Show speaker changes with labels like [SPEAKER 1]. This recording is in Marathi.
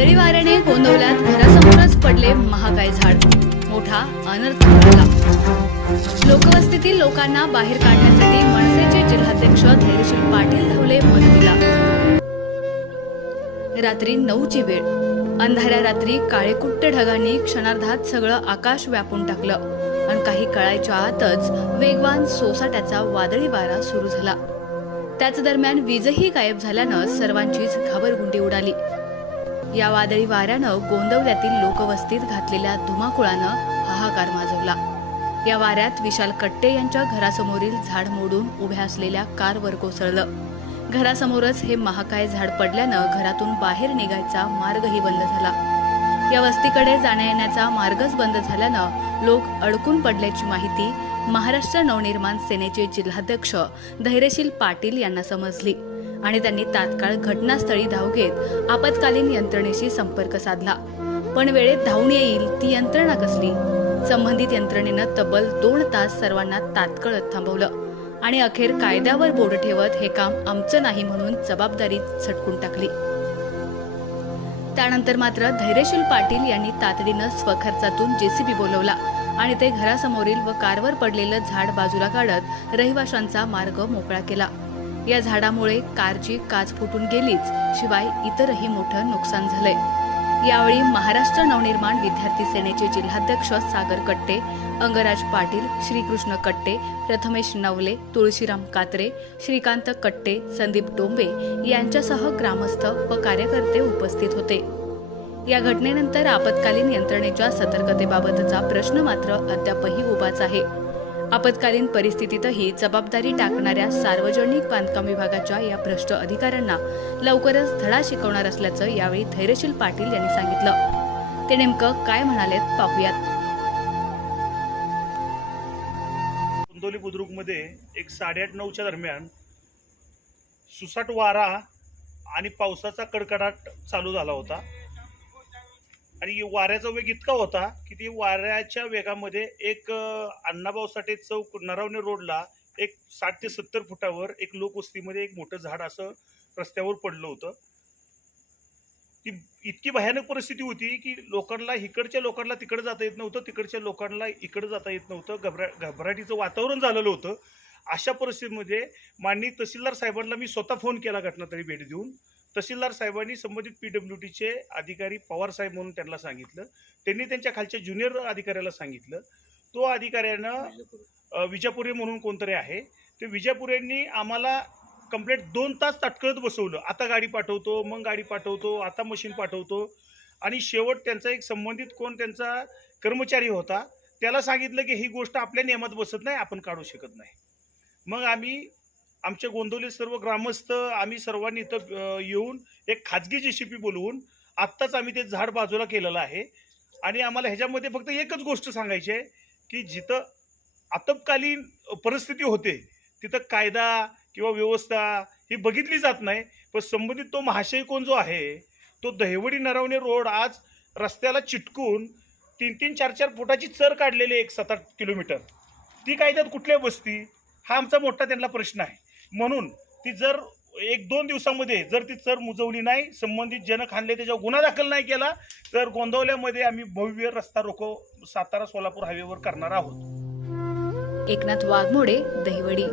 [SPEAKER 1] वादळी वाऱ्याने गोंदवल्यात घरासमोरच पडले महाकाय झाड. मोठा अनर्थ घडला लोकवस्तीतील लोकांना बाहेर काढण्यासाठी मनसेचे जिल्हाध्यक्ष धैर्यशील पाटील धावले मदतीला. रात्री नऊची वेळ. अंधाऱ्या रात्री काळेकुट्ट ढगांनी क्षणार्धात सगळं आकाश व्यापून टाकलं आणि काही कळायच्या आतच वेगवान सोसाट्याचा वादळी वारा सुरू झाला. त्याच दरम्यान वीजही गायब झाल्यानं सर्वांचीच घाबरगुंडी उडाली. या वादळी वाऱ्यानं गोंदवल्यातील लोकवस्तीत घातलेल्या धुमाकुळानं हाहाकार माजवला. या वाऱ्यात विशाल कट्टे यांच्या घरासमोरील झाड मोडून उभ्या असलेल्या कारवर कोसळलं. घरासमोरच हे महाकाय झाड पडल्यानं घरातून बाहेर निघायचा मार्गही बंद झाला. या वस्तीकडे जाण्या येण्याचा मार्गच बंद झाल्यानं लोक अडकून पडल्याची माहिती महाराष्ट्र नवनिर्माण सेनेचे जिल्हाध्यक्ष धैर्यशील पाटील यांना समजली. आणि त्यांनी तात्काळ घटनास्थळी धाव घेत आपत्कालीन यंत्रणेशी संपर्क साधला. पण वेळेत धावून येईल ती यंत्रणा कसली? संबंधित यंत्रणेनं तब्बल दोन तास सर्वांना तात्काळ थांबवलं. आणि अखेर कायद्यावर बोर्ड ठेवत हे काम आमचं नाही म्हणून जबाबदारी झटकून टाकली. त्यानंतर मात्र धैर्यशील पाटील यांनी तातडीनं स्वखर्चातून जेसीबी बोलवला आणि ते घरासमोरील व कारवर पडलेलं झाड बाजूला काढत रहिवाशांचा मार्ग मोकळा केला. या झाडामुळे कारची काच फुटून गेलीच शिवाय इतरही मोठं नुकसान झालंय. यावेळी महाराष्ट्र नवनिर्माण विद्यार्थी सेनेचे जिल्हाध्यक्ष सागर कट्टे अंगराज पाटील श्रीकृष्ण कट्टे प्रथमेश नवले तुळशीराम कात्रे श्रीकांत कट्टे संदीप डोंबे यांच्यासह ग्रामस्थ व कार्यकर्ते उपस्थित होते. या घटनेनंतर आपत्कालीन यंत्रणेच्या सतर्कतेबाबतचा प्रश्न मात्र अद्यापही उभाच आहे. आपत्कालीन परिस्थितीतही जबाबदारी टाकणाऱ्या सार्वजनिक बांधकाम विभागाच्या या भ्रष्ट अधिकाऱ्यांना लवकरच धडा शिकवणार असल्याचं यावेळी धैर्यशील पाटील यांनी सांगितलं. ते नेमकं काय म्हणालेत पाहूयात.
[SPEAKER 2] कुंदोली बुद्रुकमध्ये एक साडेआठ नऊच्या दरम्यान सुसाट वारा आणि पावसाचा कडकडाट चालू झाला होता. आणि वाऱ्याचा वेग इतका होता की ती वाऱ्याच्या वेगामध्ये एक अण्णाभाऊ साठे चौक नरावणे रोडला एक साठ ते सत्तर फुटावर एक लोकवस्तीमध्ये एक मोठं झाड असं रस्त्यावर पडलं होतं. ती इतकी भयानक परिस्थिती होती की लोकांना इकडच्या लोकांना तिकडे जाता येत नव्हतं तिकडच्या लोकांना इकडे जाता येत नव्हतं घबरा घबराटीचं वातावरण झालेलं होतं. अशा परिस्थितीमध्ये माननीय तहसीलदार साहेबांना मी स्वतः फोन केला घटनास्थळी भेट देऊन. तहसीलदार साहेबांनी संबंधित पी डब्ल्यू टीचे अधिकारी पवार साहेब म्हणून त्यांना सांगितलं. त्यांनी त्यांच्या खालच्या ज्युनियर अधिकाऱ्याला सांगितलं. तो अधिकाऱ्यानं विजापुरे म्हणून कोणतरी आहे. ते विजापुरेंनी आम्हाला कंप्लेंट दोन तास ताटकळत बसवलं. आता गाडी पाठवतो मग गाडी पाठवतो आता मशीन पाठवतो. आणि शेवट त्यांचा एक संबंधित कोण त्यांचा कर्मचारी होता त्याला सांगितलं की ही गोष्ट आपल्या नियमात बसत नाही आपण काढू शकत नाही. मग आम्ही आमच्या गोंदवली सर्व ग्रामस्थ आम्ही सर्वांनी इथं येऊन एक खाजगी जे सी पी बोलवून आत्ताच आम्ही ते झाड बाजूला केलेलं आहे. आणि आम्हाला ह्याच्यामध्ये फक्त एकच गोष्ट सांगायची आहे की जिथं आतपकालीन परिस्थिती होते तिथं कायदा किंवा व्यवस्था ही बघितली जात नाही पण संबंधित तो महाशय कोण जो आहे तो दहिवडी नरवणे रोड आज रस्त्याला चिटकून तीन तीन चार चार फुटाची चर काढलेली आहे एक सात आठ किलोमीटर. ती कायद्यात कुठल्या बसती हा आमचा मोठा त्यांना प्रश्न आहे. म्हणून ती जर एक दोन दिवसामध्ये जर ती चर मुजवली नाही संबंधित जनक आणले त्याच्यावर गुन्हा दाखल नाही केला तर गोंदवल्यामध्ये आम्ही भव्य रस्ता रोको सातारा सोलापूर हायवेवर करणार आहोत.
[SPEAKER 1] एकनाथ वाघमोडे दहिवडी.